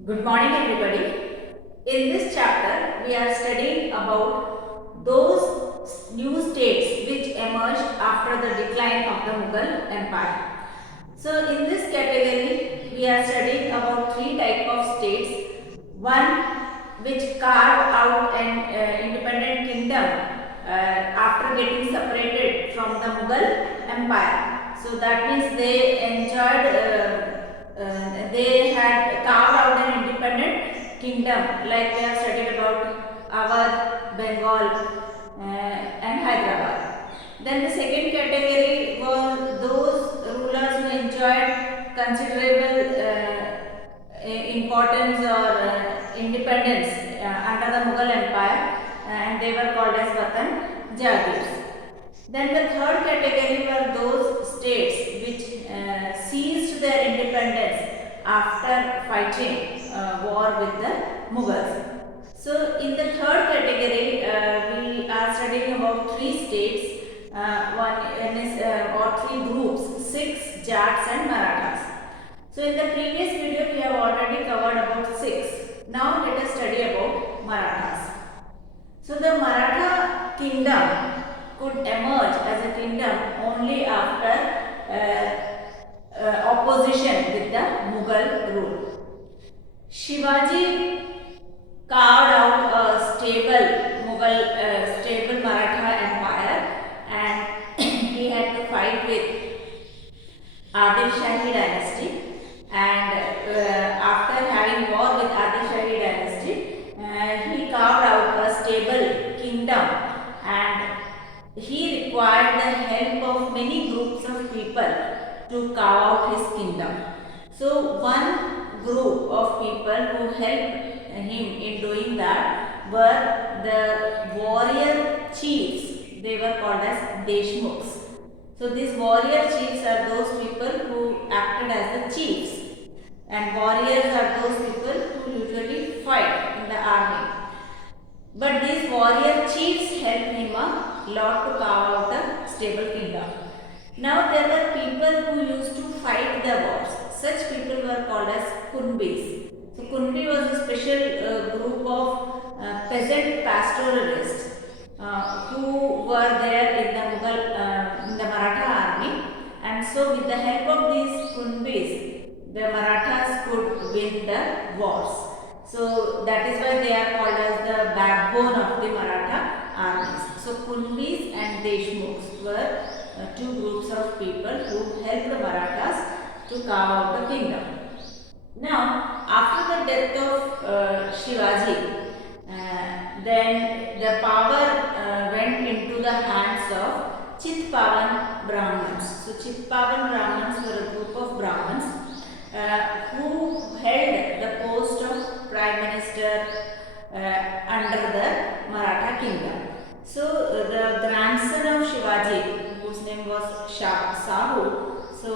Good morning, everybody. In this chapter, we are studying about those new states which emerged after the decline of the Mughal Empire. So, in this category, we are studying about three types of states. One which carved out an independent kingdom after getting separated from the Mughal Empire. So that means they had carved out an independent kingdom, like we have studied about Awadh, Bengal, and Hyderabad. Then the second category was those rulers who enjoyed considerable importance or independence under the Mughal Empire, and they were called as Watan Jagirs. Then the third category were those states which seized their independence after fighting war with the Mughals. So in the third category, we are studying about three states, one is or three groups, Sikhs, Jats, and Marathas. So in the previous video, we have already covered about Sikhs. Now let us study about Marathas. So the Maratha kingdom could emerge as a kingdom only after opposition with the Mughal rule. Shivaji carved out a stable Maratha empire, and he had to fight with Adil Shahi dynasty. And after having war with Adil Shahi dynasty, he carved out a stable kingdom, and he required the help of many groups of people to carve out his kingdom. So one group of people who helped him in doing that were the warrior chiefs. They were called as Deshmukhs. So these warrior chiefs are those people who acted as the chiefs, and warriors are those people who usually fight in the army. But these warrior chiefs helped him a lot to carve out a stable kingdom. Now there were people who used to fight the wars. Such people were called as Kunbis. So Kunbi was a special group of peasant pastoralists who were there in the in the Maratha army, and so with the help of these Kunbis, the Marathas could win the wars. So that is why they are called as the backbone of the Maratha armies. So Kunbis and Deshmukhs were two groups of people who helped the Marathas to carve out the kingdom. Now, after the death of Shivaji, then the power went into the hands of Chitpavan Brahmins. So Chitpavan Brahmins were a group of Brahmins who held the post of Prime Minister under the Maratha kingdom. So the grandson of Shivaji, whose name was Sahu, so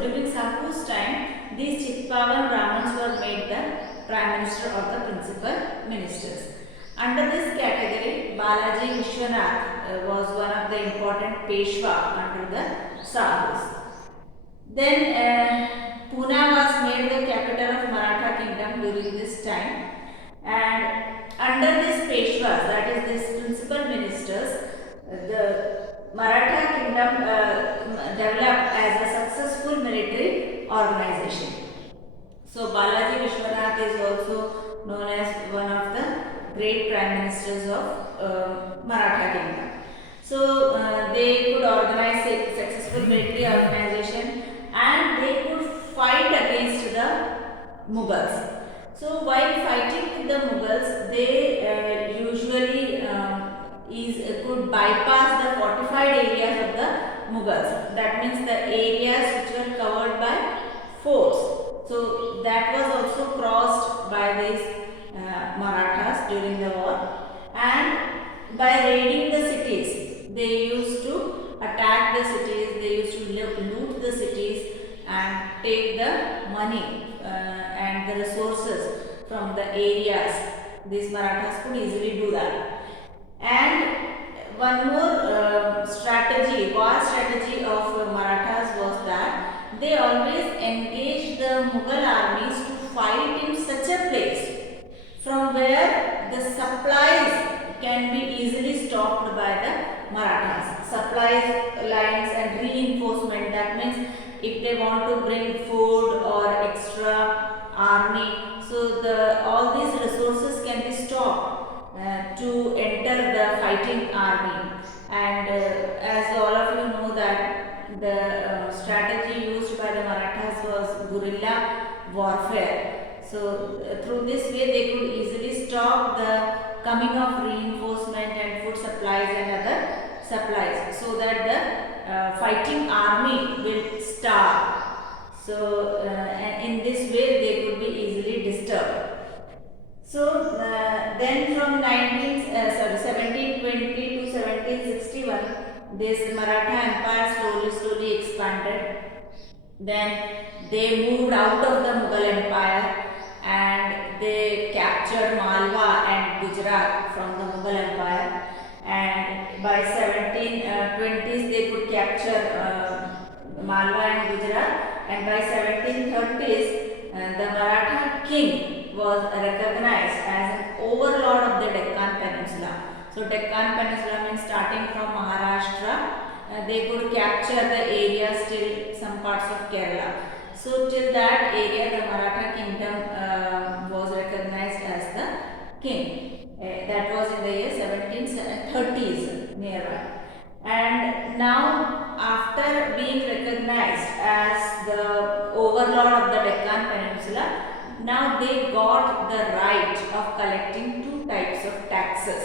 during Sahu's time, these Chitpavan Brahmins were made the Prime Minister or the principal ministers. Under this category, Balaji Vishwanath was one of the important Peshwa under the Sahus. Then Pune was made the capital of Maratha kingdom during this time, and under these Peshwas, that is these principal ministers, the Maratha kingdom developed as a successful military organization. So Balaji Vishwanath is also known as one of the great prime ministers of Maratha kingdom. So they could organize a successful military organization, and they could fight against the Mughals. So while fighting with the Mughals, they usually could bypass the fortified areas of the Mughals. That means the areas which were covered by forts. So that was also crossed by these Marathas during the war, and by raiding the cities, they used to attack the cities, they used to loot the cities and take the money and the resources from the areas. These Marathas could easily do that. And one more war strategy of Marathas was that they always engaged the Mughal armies to fight in such a place from where the supplies can be easily stopped by the Marathas. Supplies lines and reinforcement, that means if they want to bring food or extra army, so all these resources can be stopped to enter the fighting army. And as all of you know that the strategy used by the Marathas was guerrilla warfare. So through this way they could easily stop the coming of reinforcement and food supplies and other supplies, so that the fighting army will starve. So in this way they could be easily disturbed. So then from 1720 to 1761, this Maratha empire slowly expanded. Then they moved out of the Mughal empire and they captured Malwa and Gujarat from the Mughal empire. And by 1720s they could capture Malwa and Gujarat, and by 1730s the Maratha king was recognized as an overlord of the Deccan Peninsula. So Deccan Peninsula means starting from Maharashtra. They could capture the area till some parts of Kerala. So till that area the Maratha kingdom was recognized as the king. That was in the year 1730s nearby. And now after being recognized as the overlord of the Deccan Peninsula, now they got the right of collecting two types of taxes.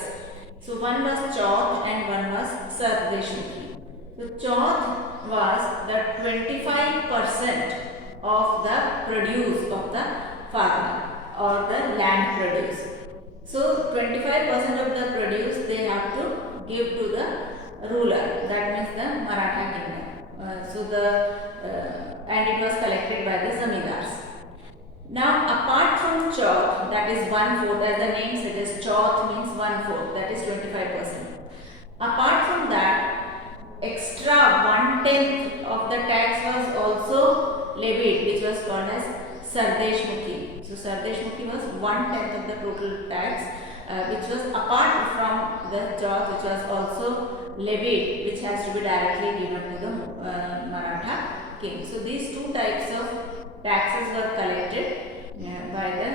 So one was Chauth and one was Sardeshmukhi. So Chauth was the 25% of the produce of the farmer or the land produce. So 25% of the produce they have to give to the ruler, that means the Maratha kingdom. And it was collected by the zamindars. Now apart from Chauth, that is 1/4, as the name suggests, Chauth means 1/4, that is 25%. Apart from that, extra 1/10 of the tax was also levied, which was called as Sardeshmukhi. So Sardeshmukhi was 1/10 of the total tax, which was apart from the Chauth, which was also levied, which has to be directly given to the Maratha king. So these two types of taxes were collected by the